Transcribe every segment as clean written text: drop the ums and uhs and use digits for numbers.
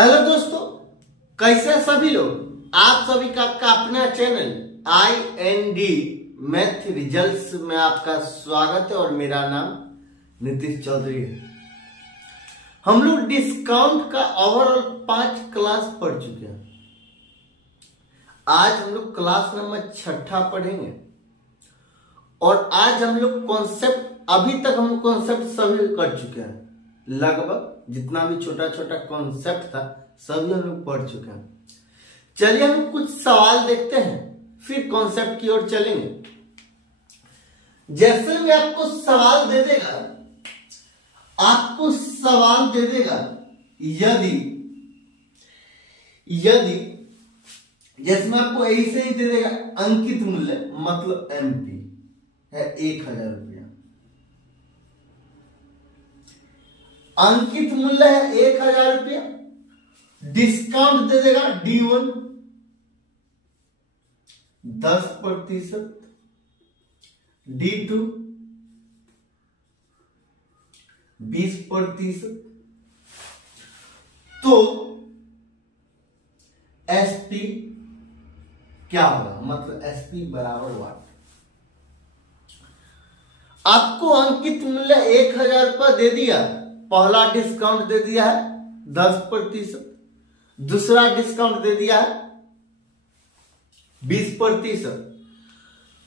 Hello दोस्तों, कैसे हैं सभी लोग। आप सभी का अपना चैनल IND मैथ रिजल्ट्स में आपका स्वागत है और मेरा नाम नीतीश चौधरी है। हम लोग डिस्काउंट का ओवरऑल 5 क्लास पढ़ चुके हैं। आज हम लोग क्लास नंबर 6 पढ़ेंगे और आज हम लोग कॉन्सेप्ट, अभी तक हम कॉन्सेप्ट सभी कर चुके हैं। लगभग जितना भी छोटा छोटा कॉन्सेप्ट था सभी हम लोग पढ़ चुके हैं। चलिए हम कुछ सवाल देखते हैं, फिर कॉन्सेप्ट की ओर चलेंगे। जैसे मैं आपको सवाल दे देगा, यदि जैसे मैं आपको ऐसे ही दे देगा, अंकित मूल्य मतलब MP है 1000 रुपया। अंकित मूल्य है 1000 रुपया। डिस्काउंट दे देगा D1 10%, D2 20%, तो SP क्या होगा, मतलब SP बराबर वाट। आपको अंकित मूल्य 1000 रुपया दे दिया, पहला डिस्काउंट दे दिया है 10%, दूसरा डिस्काउंट दे दिया है 20%,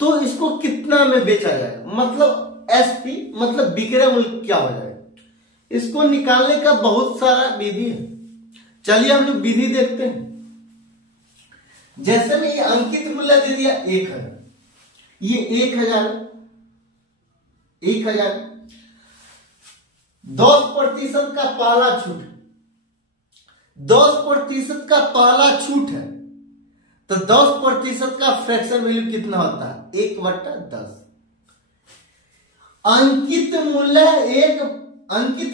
तो इसको कितना में बेचा जाएगा, मतलब SP मतलब विक्रय मूल्य क्या हो जाएगा। इसको निकालने का बहुत सारा विधि है। चलिए हम लोग विधि देखते हैं। जैसे में ये अंकित मूल्य दे दिया 1000, ये 1000 10% का पहला छूट, 10% का पहला छूट है, तो 10% का फ्रैक्शन वैल्यू कितना होता है 1/10। अंकित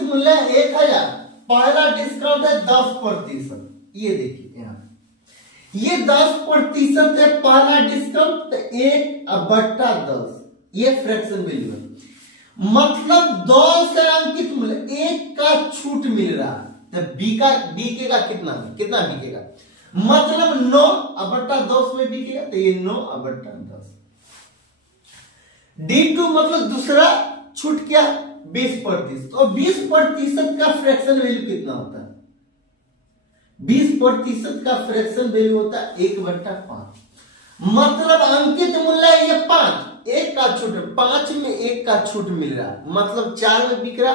मूल्य 1000, पहला डिस्काउंट है 10%। ये देखिए यहां ये 10% है पहला डिस्काउंट, तो 1/10 ये फ्रैक्शन वैल्यू है। मतलब 10 है अंकित मूल्य, 1 का छूट मिल रहा है, तो बिकेगा कितना बिकेगा, मतलब 9/10 में बिकेगा, तो ये 9/10। D2 मतलब दूसरा छूट क्या 20%, और 20% का फ्रैक्शन वैल्यू कितना होता है, 20% का फ्रैक्शन वैल्यू होता है 1/5। मतलब अंकित मूल्य ये 5, 1 का छूट, 5 में 1 का छूट मिल रहा, मतलब 4 में बिक रहा,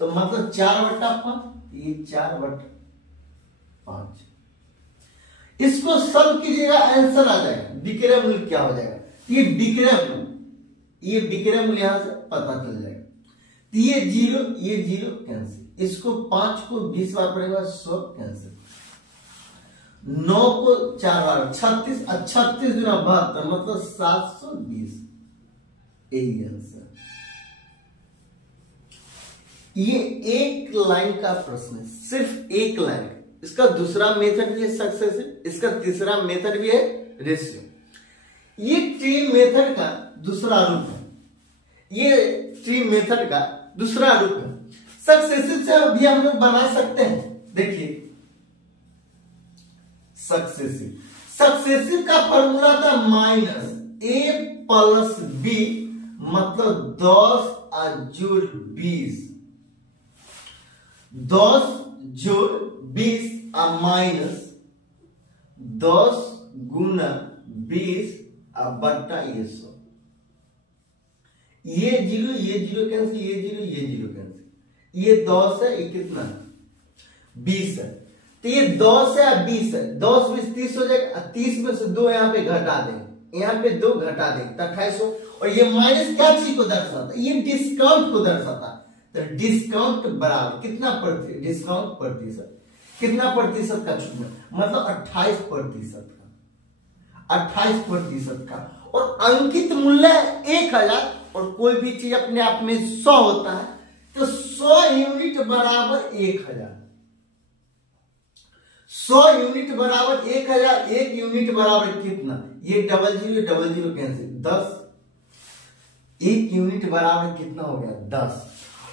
तो मतलब 4/5, ये 4/5। इसको सम कीजिएगा, आंसर आ जाएगा। विक्रय मूल्य क्या हो जाएगा, ये विक्रय मूल्य यहां से पता चल जाएगा। तो ये 0 कैंसिल, इसको 5 को 20 बार पड़ेगा, 100 कैंसिल, 9 को 4 बार 36, 36 गुना 72 मतलब 720। यही आंसर। ये एक लाइन का प्रश्न है, सिर्फ एक लाइन। इसका दूसरा मेथड भी है सक्सेसिव, इसका तीसरा मेथड भी है रेशियो। ये ट्री मेथड का दूसरा रूप है, सक्सेसिव से भी हम लोग बना सकते हैं। देखिए सक्सेसिव का फॉर्मूला था -A+B मतलब 10 जोड़ 20, 10 जोड़ 20 माइनस 10 गुना 20 बट्टा ये 100। ये 0 कैंसिल, ये 0 कैंसिल, ये 10 है, ये कितना 20 है, तो ये 10 है 20 है, 10 20 30 हो जाएगा। 30 में से 2 यहाँ पे घटा देंगे, यहाँ पे 2 घटा देंगे तो 28 हो। और ये माइनस क्या चीज को दर्शाता है, ये डिस्काउंट को दर्शाता है। तो डिस्काउंट बराबर कितना डिस्काउंट प्रतिशत, कितना प्रतिशत का छूट, मतलब 28% का। और अंकित मूल्य 1000, और कोई भी चीज अपने आप में 100 होता है, तो 100 यूनिट बराबर 1000, 100 यूनिट बराबर 1000, 1 यूनिट बराबर कितना, ये 00 कैंसिल 10, 1 यूनिट बराबर कितना हो गया 10।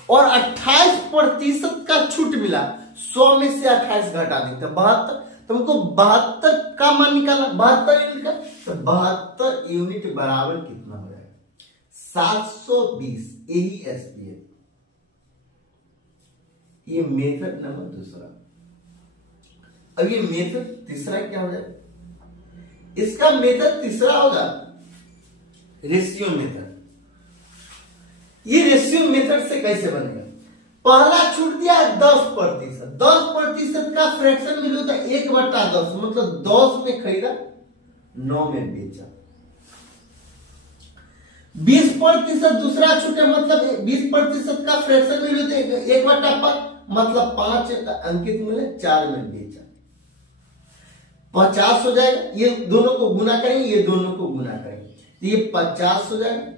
और 28% का छूट मिला, 100 में से 28 घटा दें तो 72, तुमको 72 का मान निकालना, 72 यूनिट का, तो 72 यूनिट बराबर कितना हो जाएगा? 720। यही एसपी है। ये मेथड नंबर दूसरा। अब ये मेथड तीसरा क्या हो जाएगा? इसका मेथड तीसरा होगा रेशियो मेथड। ये रेशियो मेथड से कैसे बनेगा? पहला छूट दिया 10%, 10% का फ्रैक्शन मिलो तो 1/10, मतलब 10 में खरीदा 9 में बेचा। 20% दूसरा छूट है, मतलब 20% का फ्रैक्शन मिलो तो 1/5, मतलब 5 अंकित मूल्य 4 में बेचा। 50 हो जाएगा। ये दोनों को गुना करेंगे, ये दोनों को गुना करेंगे तो ये 50 हो जाएगा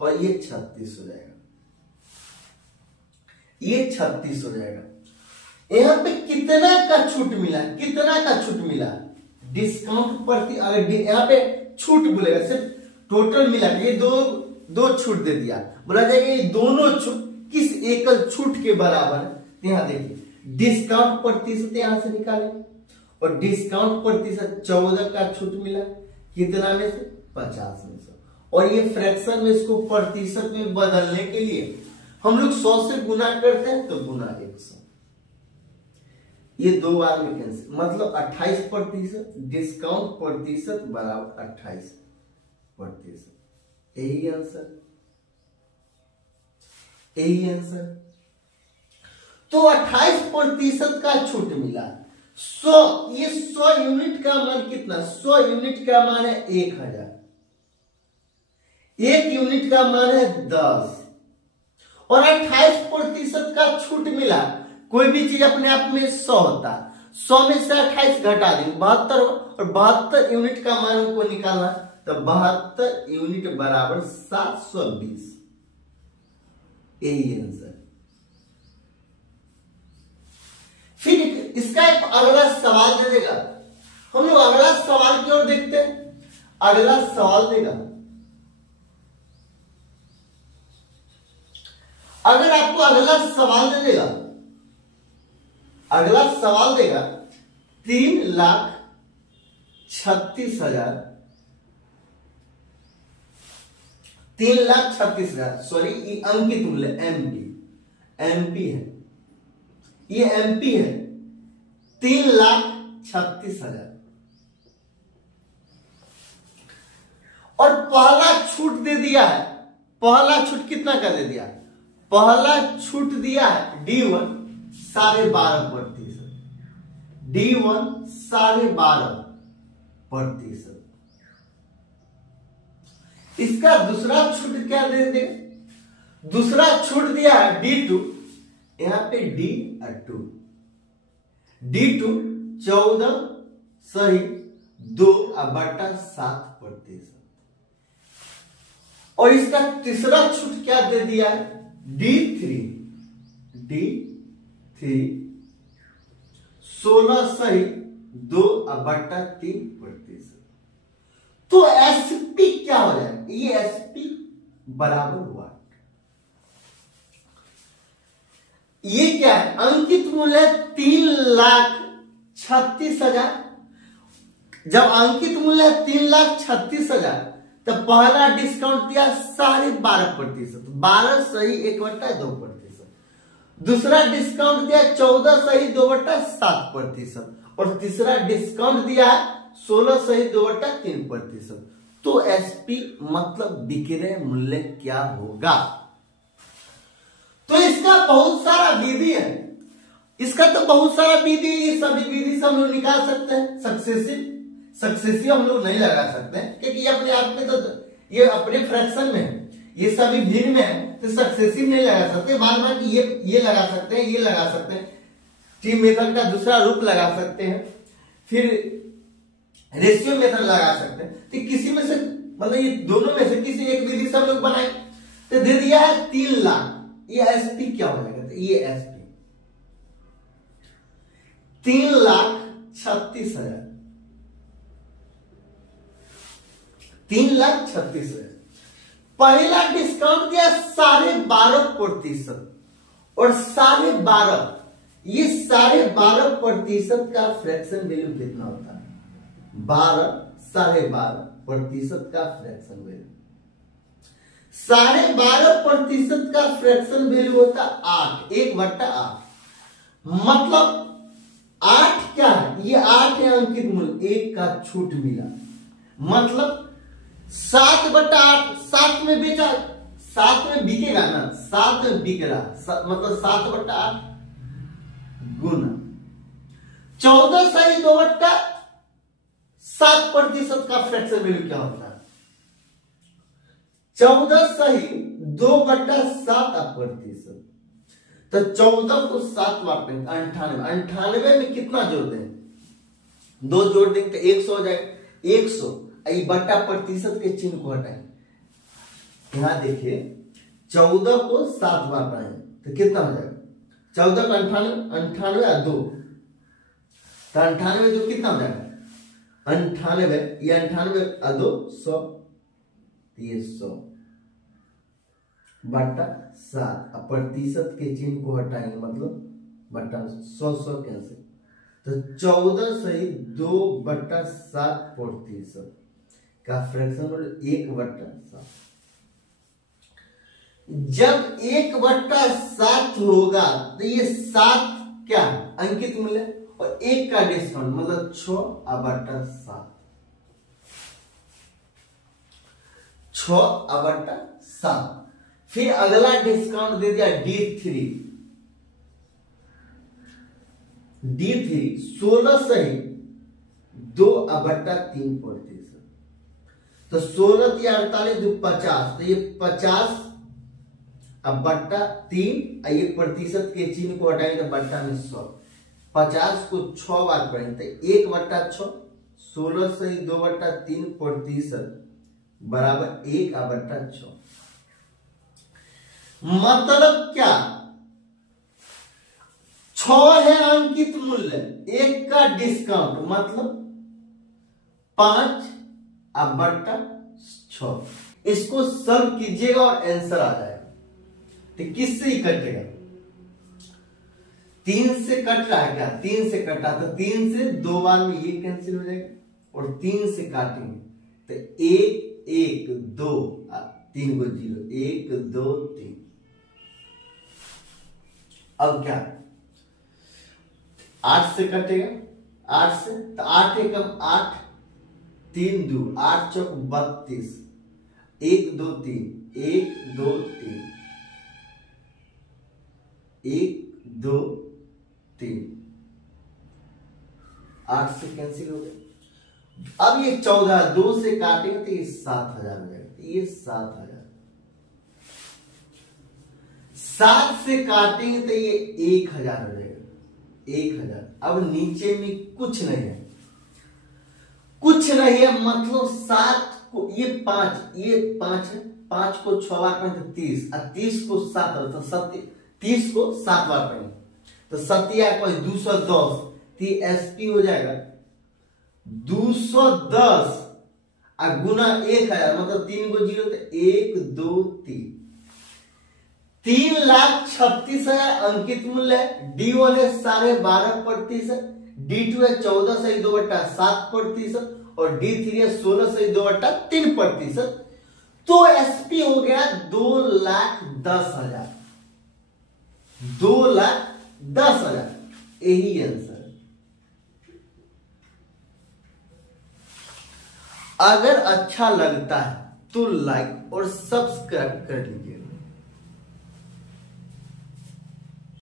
और ये 36 हो जाएगा। ये 36 हो जाएगा। यहां पे कितना का छूट मिला? कितना का छूट मिला? डिस्काउंट प्रति, अगर यहां पे छूट बोलेगा, सिर्फ टोटल मिला, ये दो छूट दे दिया, बोला जाएगा ये दोनों छूट किस एकल छूट के बराबर है। यहां देखिए डिस्काउंट प्रतिशत यहां से निकालेंगे और डिस्काउंट प्रतिशत 14 का छूट मिला, कितना में से? 50 में से। और ये फ्रैक्शन में इसको प्रतिशत में बदलने के लिए हम लोग 100 से गुना करते हैं, तो गुना 100, ये 2 बार में कैंसिल, मतलब 28%, डिस्काउंट प्रतिशत बराबर 28%। यही आंसर, यही आंसर। तो 28% का छूट मिला। 100, ये 100 यूनिट का मान कितना? 100 यूनिट का मान है 1000, 1 यूनिट का मान है 10 और 28% का छूट मिला। कोई भी चीज अपने आप में 100 होता, 100 में से 28 घटा देंगे 72, और 72 यूनिट का मान को निकालना, तो 72 यूनिट बराबर 720। यही आंसर। फिर इसका एक अगला सवाल दे देगा, हम लोग अगला सवाल की ओर देखते हैं। अगला सवाल देगा, अगर आपको अगला सवाल दे देगा, अगला सवाल देगा 3,36,000, 3,36,000, सॉरी ये अंकित मूल्य एमपी है, ये एमपी है। 3,36,000 और पहला छूट दे दिया है। पहला छूट कितना का दे दिया? पहला छूट दिया है D1 12.5%, D1 12.5%। इसका दूसरा छूट क्या दे दे? दूसरा छूट दिया है D2, यहां पे D2, D2 14/2/7%। और इसका तीसरा छूट क्या दे दिया है? D3 16/2/3%। तो एसपी क्या हो जाएगा? ये एसपी बराबर हुआ, ये क्या है? अंकित मूल्य 3,36,000। जब अंकित मूल्य 3,36,000 तो पहला डिस्काउंट दिया 12.5%, 12 सही 1/2%। दूसरा डिस्काउंट दिया 14 सही 2/7%, और तीसरा डिस्काउंट दिया 16 सही 2/3%। तो एसपी मतलब विक्रय मूल्य क्या होगा? तो इसका बहुत सारा विधि है, इसका तो बहुत सारा विधि, ये सभी विधि से हम लोग निकाल सकते हैं। सक्सेसिव हम लोग नहीं लगा सकते हैं, क्योंकि ये अपने आप में तो ये अपने फ्रैक्शन में है, ये सभी भिन्न में है, तो सक्सेसिव नहीं लगा सकते। बार बार ये लगा सकते हैं, ये लगा सकते हैं, टी मेथड का दूसरा रूप लगा सकते हैं, फिर रेशियो मेथड लगा सकते हैं। तो किसी में से, मतलब ये दोनों में से किसी एक विधि से हम लोग बनाए, तो दे दिया है 3 लाख। ये एसपी क्या हो जाएगा? तो ये एसपी 3,36,000, 3,36,000। पहला डिस्काउंट दिया 12.5% और 12.5, ये 12.5% का फ्रैक्शन वैल्यू कितना होता है? 12.5% का फ्रैक्शन वैल्यू, 12.5% का फ्रैक्शन वैल्यू होता है 8, 1/8। मतलब 8 क्या है? ये 8 है अंकित मूल्य, 1 का छूट मिला, मतलब 7/8, 7 में बेचा, 7 में बिकेगा ना, 7 में बिक रहा, मतलब 7/8 गुना 14.2/7% का फ्रैक्शन वैल्यू क्या होता है? 14.2/7%। तो 14 को 7 बार पे 98 में कितना जोड़ दें? 2 जोड़ देंगे तो 100 हो जाएगा, 100 बट्टा प्रतिशत के चिन्ह को हटाएं। यहां देखिए 14 को 7 बार पढ़ाएं तो कितना हो जाएगा? 14 को 98 या 2, तो 98 जो कितना हो जाएगा? 98, ये 98 और 2 100, ये 100 बट्टा 7, अब प्रतिशत के चिन्ह को हटाएंगे, मतलब बट्टा 100 कैंसिल, तो 14/2/7% का फ्रैक्शन 1/7। जब 1/7 होगा तो ये 7 क्या है? अंकित मूल्य, और 1 का डिस्काउंट मतलब 6/7, 6/7। फिर अगला डिस्काउंट दे दिया D3, 16 सही 2/3%। तो 16 या 48 जो 50, तो ये 50/3, ये प्रतिशत के चिन्ह को हटाएंगे तो बट्टा में 100, 50 को 6 बार पढ़ेंगे तो 1/6, 16 सही 2/3% बराबर 1/6। मतलब क्या? 6 है अंकित मूल्य, 1 का डिस्काउंट मतलब 5/6। इसको सॉल्व कीजिएगा और आंसर आ जाएगा। तो किससे ही कटेगा? 3 से कट रहा है क्या? 3 से कटा तो 3 से 2 बार में ये कैंसिल हो जाएगा, और 3 से काटेंगे तो 1 1 2 3 को 0, 1 2 3। अब क्या? 8 से कटेगा, 8 से तो 8 एकम 8, 3 2, 8 चौक 32, 1 2 3, 1 2 3, 1 2 3, 8 से कैंसिल हो गया। अब ये 14, 2 से काटेंगे तो ये 7000 हो जाएगा, ये 7000। 7 से काटेंगे तो ये 1000 हो जाएगा, 1000। अब नीचे में कुछ नहीं है, कुछ नहीं है, मतलब 7 को ये 5 है, 5 को 6 बार पढ़ेंगे तो 30, और 30 को 7 तो 30 को 7 बार पढ़ेंगे तो 210, एसपी हो जाएगा 210 गुना 1000, मतलब 3 को 0 तो 1 2 3, 3,36,000 अंकित मूल्य है। D1 है 12.5%, D2 है 14 सही 2/7% और D3 है 16 सही 2/3%। तो एसपी हो गया 2,10,000, 2,10,000। यही आंसर है। अगर अच्छा लगता है तो लाइक और सब्सक्राइब कर लीजिए।